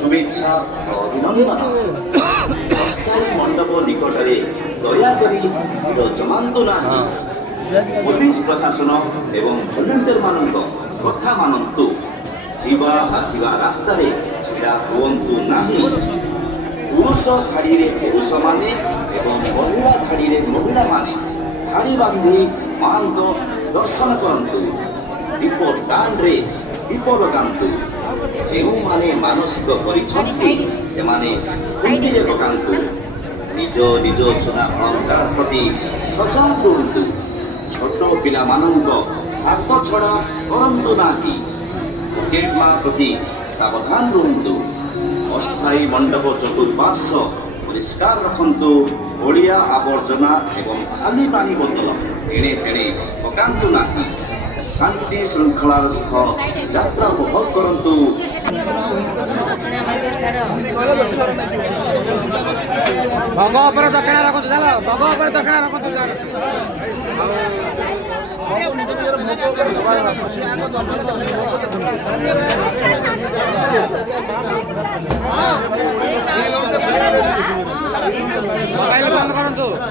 शुभेच्छा अभिनंदन मंडप निकटरे दयाकरी जमातु ना पुलिस प्रशासन एवं भलेंटियर मानक कथा मानतु जीवा आसवा रास्ता छड़ा हुंतु नहीं पुरुष धाड़ी पुरुष माने एवं महिला धाड़ी महिला माने धाड़ी बांधि मान को दर्शन करंतु दीप स्टाण्ड रे दीप लगांतु जो माने मानसिक परिछंती से माने कुंडीरे पकांतु निज निज सोना अलंकार प्रति सजग रुहतु छोट पिला मानक हाथ छड़ा करंतु नाही पॉकेट मार प्रति सावधान रुहतु अस्थायी मंडप चतुर्पार्श्व परिष्कार रखंतु ओडिया आवर्जना एवं खाली पानी बोतल एणे तेणे पकांतु नाही शांति श्रृंखलार सह यात्रा उपभोग करंतु भगो पर दक्षिणा रखंतु चलो भगो पर दक्षिणा रखंतु सब निज निजर भोग कर दबाण खुशी आगो दमन मोबाइल बंद करंतु।